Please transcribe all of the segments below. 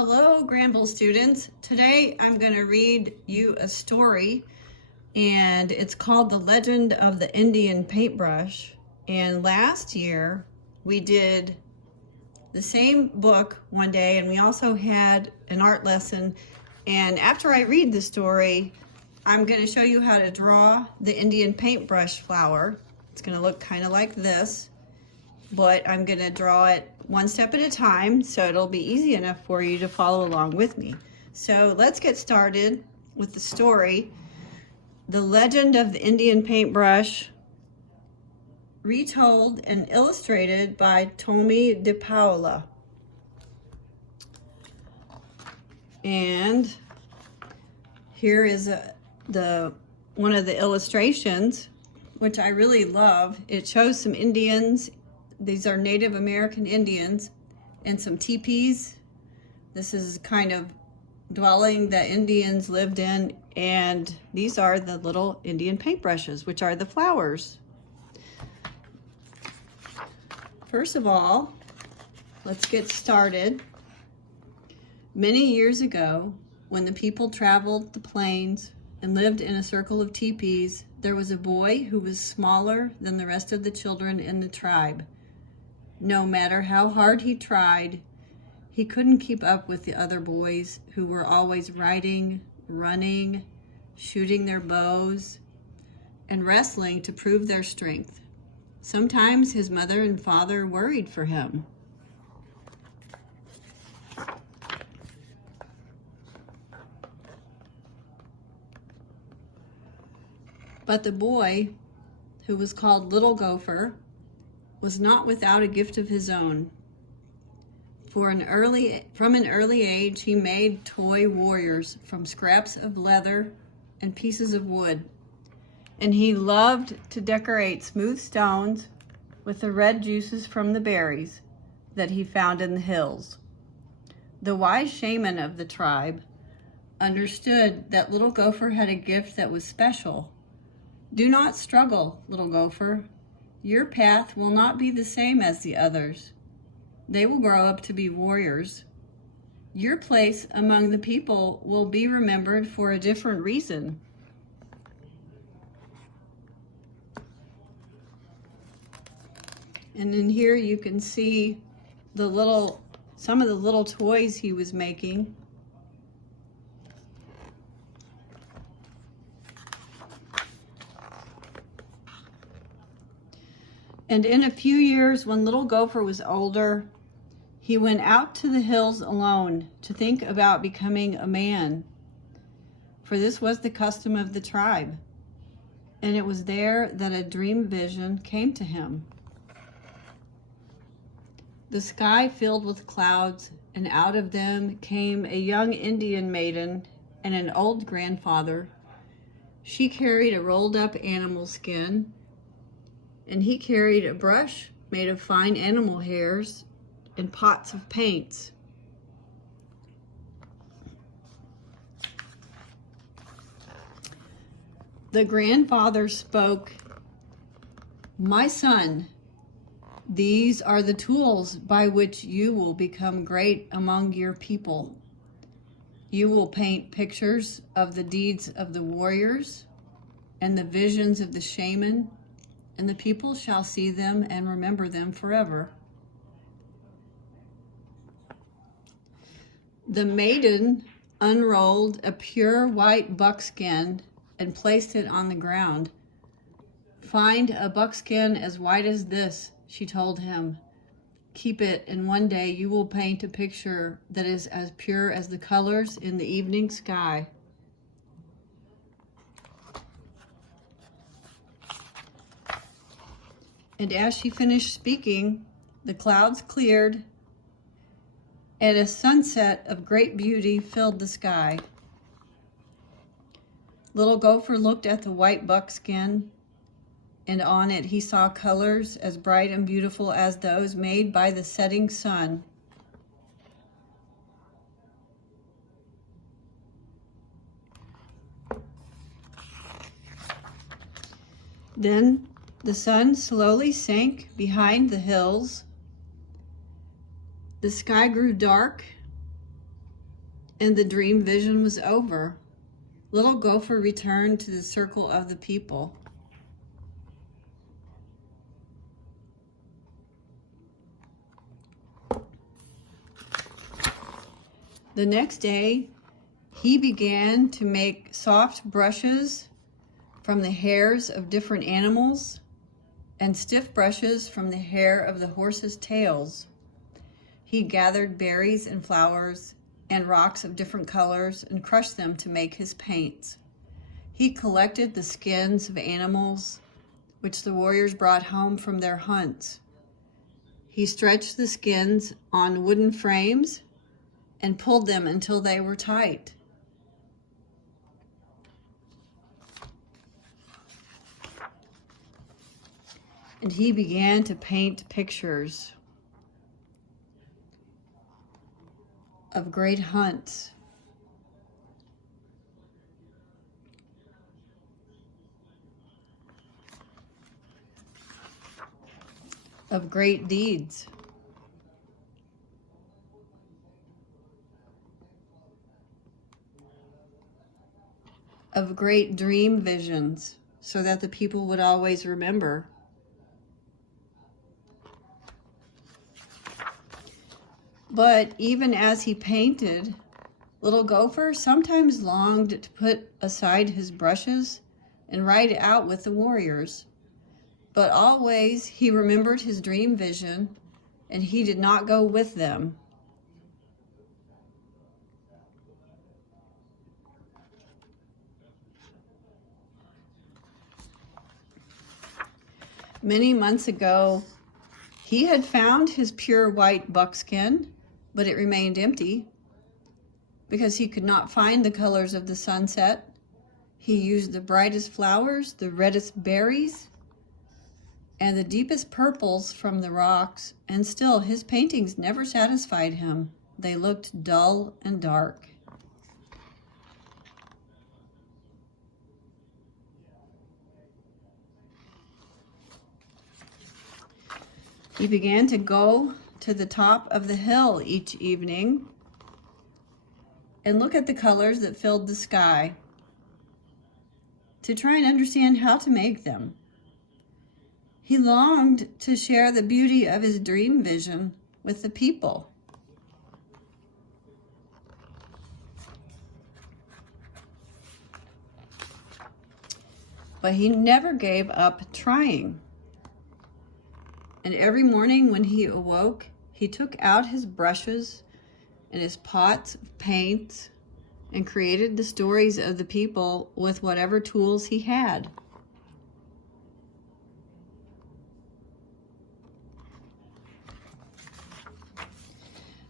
Hello, Granville students. Today I'm going to read you a story, and it's called The Legend of the Indian Paintbrush. And last year we did the same book one day, and we also had an art lesson. And after I read the story, I'm going to show you how to draw the Indian paintbrush flower. It's going to look kind of like this, but I'm going to draw it one step at a time, so it'll be easy enough for you to follow along with me. So let's get started with the story, The Legend of the Indian Paintbrush, retold and illustrated by Tommy DePaola. And here is one of the illustrations, which I really love. It shows some Indians. These are Native American Indians and some teepees. This is kind of dwelling that Indians lived in, and these are the little Indian paintbrushes, which are the flowers. First of all, let's get started. Many years ago, when the people traveled the plains and lived in a circle of teepees, there was a boy who was smaller than the rest of the children in the tribe. No matter how hard he tried, he couldn't keep up with the other boys who were always riding, running, shooting their bows, and wrestling to prove their strength. Sometimes his mother and father worried for him. But the boy, who was called Little Gopher, was not without a gift of his own. From an early age, he made toy warriors from scraps of leather and pieces of wood. And he loved to decorate smooth stones with the red juices from the berries that he found in the hills. The wise shaman of the tribe understood that Little Gopher had a gift that was special. "Do not struggle, Little Gopher. Your path will not be the same as the others. They will grow up to be warriors. Your place among the people will be remembered for a different reason." And in here you can see some of the little toys he was making. And in a few years, when Little Gopher was older, he went out to the hills alone to think about becoming a man. For this was the custom of the tribe. And it was there that a dream vision came to him. The sky filled with clouds, and out of them came a young Indian maiden and an old grandfather. She carried a rolled up animal skin, and he carried a brush made of fine animal hairs and pots of paints. The grandfather spoke, "My son, these are the tools by which you will become great among your people. You will paint pictures of the deeds of the warriors and the visions of the shaman, and the people shall see them and remember them forever." The maiden unrolled a pure white buckskin and placed it on the ground. "Find a buckskin as white as this," she told him. "Keep it, and one day you will paint a picture that is as pure as the colors in the evening sky." And as she finished speaking, the clouds cleared, and a sunset of great beauty filled the sky. Little Gopher looked at the white buckskin, and on it he saw colors as bright and beautiful as those made by the setting sun. Then the sun slowly sank behind the hills. The sky grew dark, and the dream vision was over. Little Gopher returned to the circle of the people. The next day, he began to make soft brushes from the hairs of different animals and stiff brushes from the hair of the horses' tails. He gathered berries and flowers and rocks of different colors and crushed them to make his paints. He collected the skins of animals which the warriors brought home from their hunts. He stretched the skins on wooden frames and pulled them until they were tight. And he began to paint pictures of great hunts, of great deeds, of great dream visions, so that the people would always remember. But even as he painted, Little Gopher sometimes longed to put aside his brushes and ride out with the warriors. But always he remembered his dream vision, and he did not go with them. Many months ago, he had found his pure white buckskin, but it remained empty because he could not find the colors of the sunset. He used the brightest flowers, the reddest berries, and the deepest purples from the rocks, and still his paintings never satisfied him. They looked dull and dark. He began to go to the top of the hill each evening and look at the colors that filled the sky to try and understand how to make them. He longed to share the beauty of his dream vision with the people. But he never gave up trying. And every morning when he awoke, he took out his brushes and his pots of paints and created the stories of the people with whatever tools he had.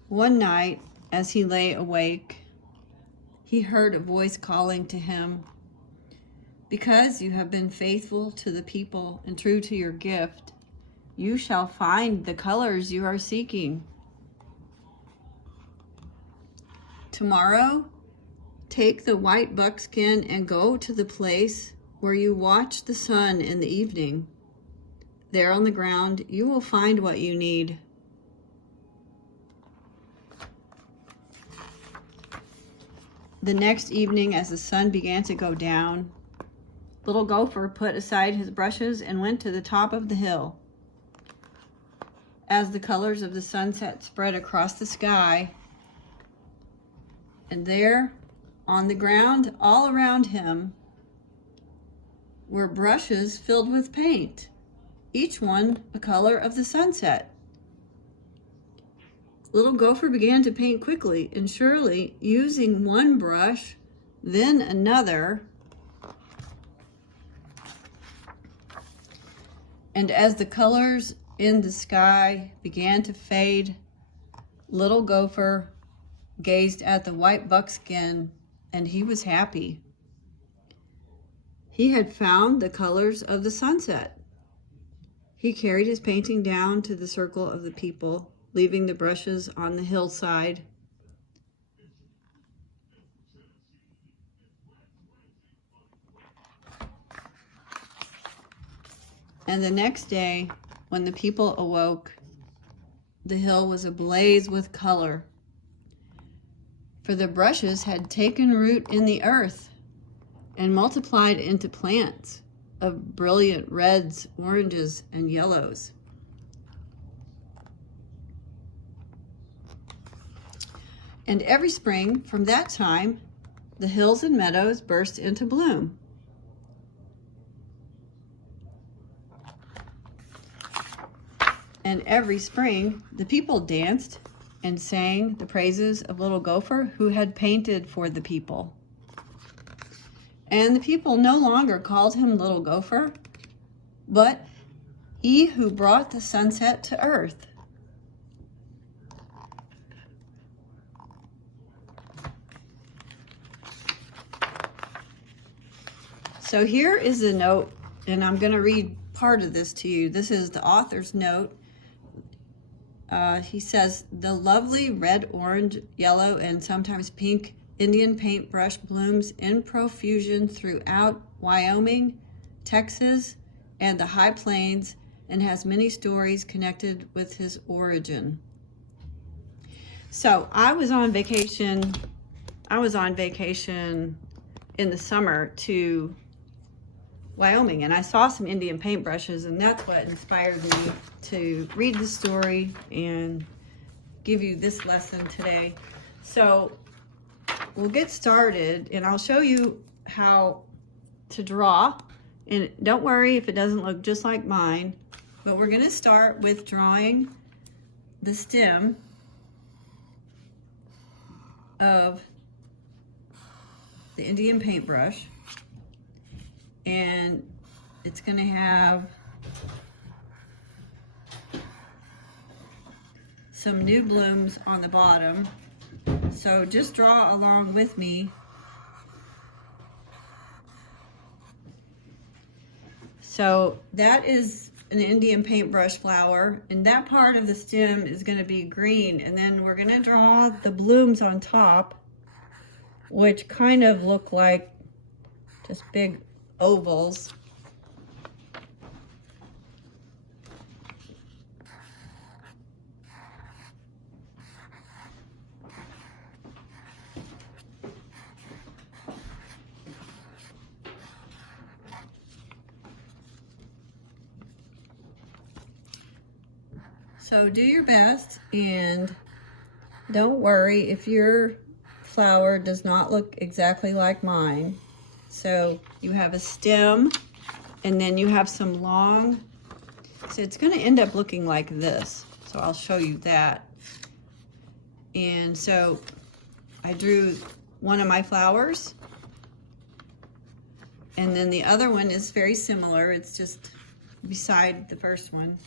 One night, as he lay awake, he heard a voice calling to him, "Because you have been faithful to the people and true to your gift, you shall find the colors you are seeking. Tomorrow, take the white buckskin and go to the place where you watch the sun in the evening. There on the ground, you will find what you need." The next evening, as the sun began to go down, Little Gopher put aside his brushes and went to the top of the hill. As the colors of the sunset spread across the sky, and there, on the ground all around him, were brushes filled with paint, each one a color of the sunset. Little Gopher began to paint quickly and surely, using one brush, then another. And as the colors in the sky began to fade, Little Gopher gazed at the white buckskin, and he was happy. He had found the colors of the sunset. He carried his painting down to the circle of the people, leaving the brushes on the hillside. And the next day, when the people awoke, the hill was ablaze with color. for the brushes had taken root in the earth and multiplied into plants of brilliant reds, oranges, and yellows. And every spring from that time, the hills and meadows burst into bloom. And every spring, the people danced and sang the praises of Little Gopher, who had painted for the people. And the people no longer called him Little Gopher, but he who brought the sunset to earth. So here is a note, and I'm going to read part of this to you. This is the author's note. He says, the lovely red, orange, yellow, and sometimes pink Indian paintbrush blooms in profusion throughout Wyoming, Texas, and the High Plains, and has many stories connected with his origin. So I was on vacation in the summer to Wyoming, and I saw some Indian paintbrushes, and that's what inspired me to read the story and give you this lesson today. So we'll get started, and I'll show you how to draw. And don't worry if it doesn't look just like mine, but we're going to start with drawing the stem of the Indian paintbrush. And it's going to have some new blooms on the bottom. So just draw along with me. So that is an Indian paintbrush flower, and that part of the stem is going to be green. And then we're going to draw the blooms on top, which kind of look like just big ovals. So do your best, and don't worry if your flower does not look exactly like mine. So you have a stem, and then you have some long, so it's going to end up looking like this. So I'll show you that. And so I drew one of my flowers, and then the other one is very similar. It's just beside the first one.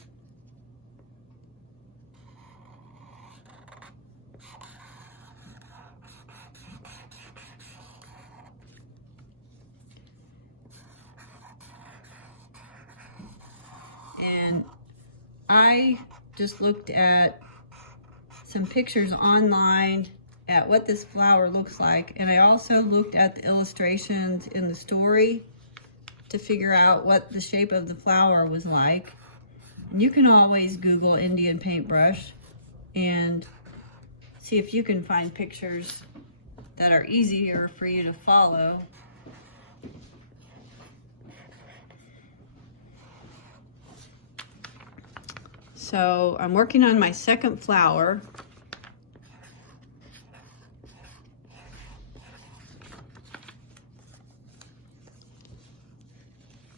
And I just looked at some pictures online at what this flower looks like, and I also looked at the illustrations in the story to figure out what the shape of the flower was like. And you can always Google Indian paintbrush and see if you can find pictures that are easier for you to follow. So I'm working on my second flower.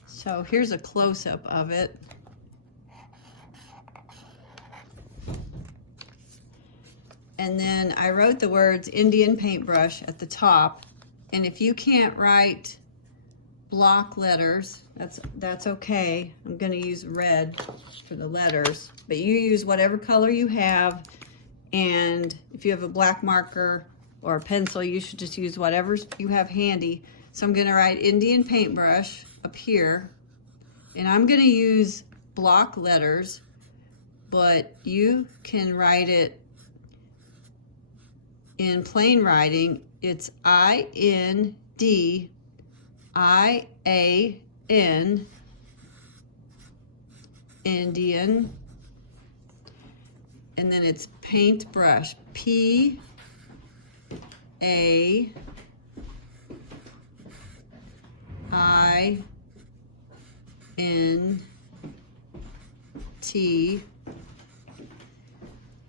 So here's a close-up of it. And then I wrote the words Indian paintbrush at the top. And if you can't write block letters, that's okay. I'm going to use red for the letters, but you use whatever color you have. And if you have a black marker or a pencil, you should just use whatever you have handy. So I'm going to write Indian paintbrush up here, and I'm going to use block letters, but you can write it in plain writing. It's INDIAN, Indian, and then it's paintbrush, PAINTBRUSH.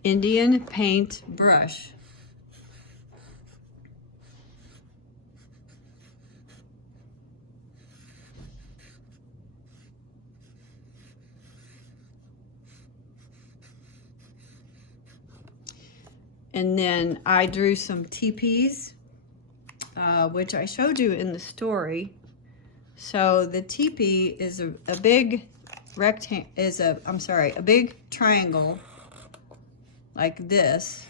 Indian paint brush. And then I drew some teepees, which I showed you in the story. So the teepee is a big rectangle, a big triangle like this.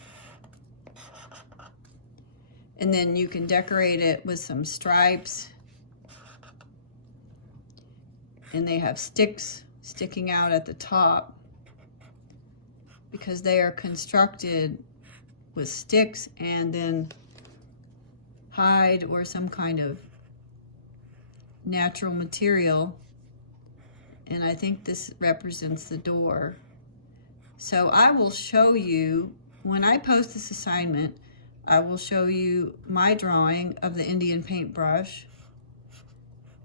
And then you can decorate it with some stripes. And they have sticks sticking out at the top because they are constructed with sticks and then hide or some kind of natural material. And I think this represents the door. So I will show you, when I post this assignment, I will show you my drawing of the Indian paintbrush.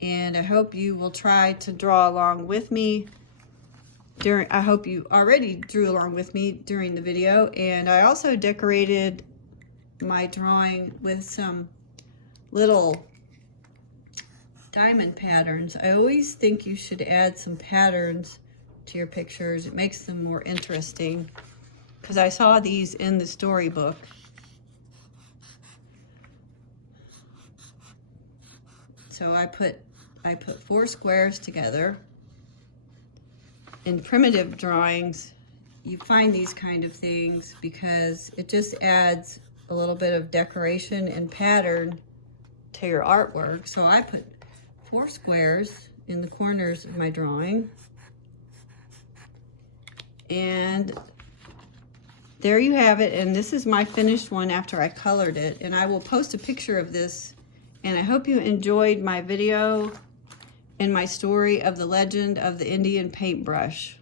And I hope you will try to draw along with me I hope you already drew along with me during the video. And I also decorated my drawing with some little diamond patterns. I always think you should add some patterns to your pictures. It makes them more interesting, because I saw these in the storybook. So I put 4 squares together. In primitive drawings, you find these kind of things because it just adds a little bit of decoration and pattern to your artwork. So I put 4 squares in the corners of my drawing. And there you have it. And this is my finished one after I colored it. And I will post a picture of this. And I hope you enjoyed my video and my story of the legend of the Indian paintbrush.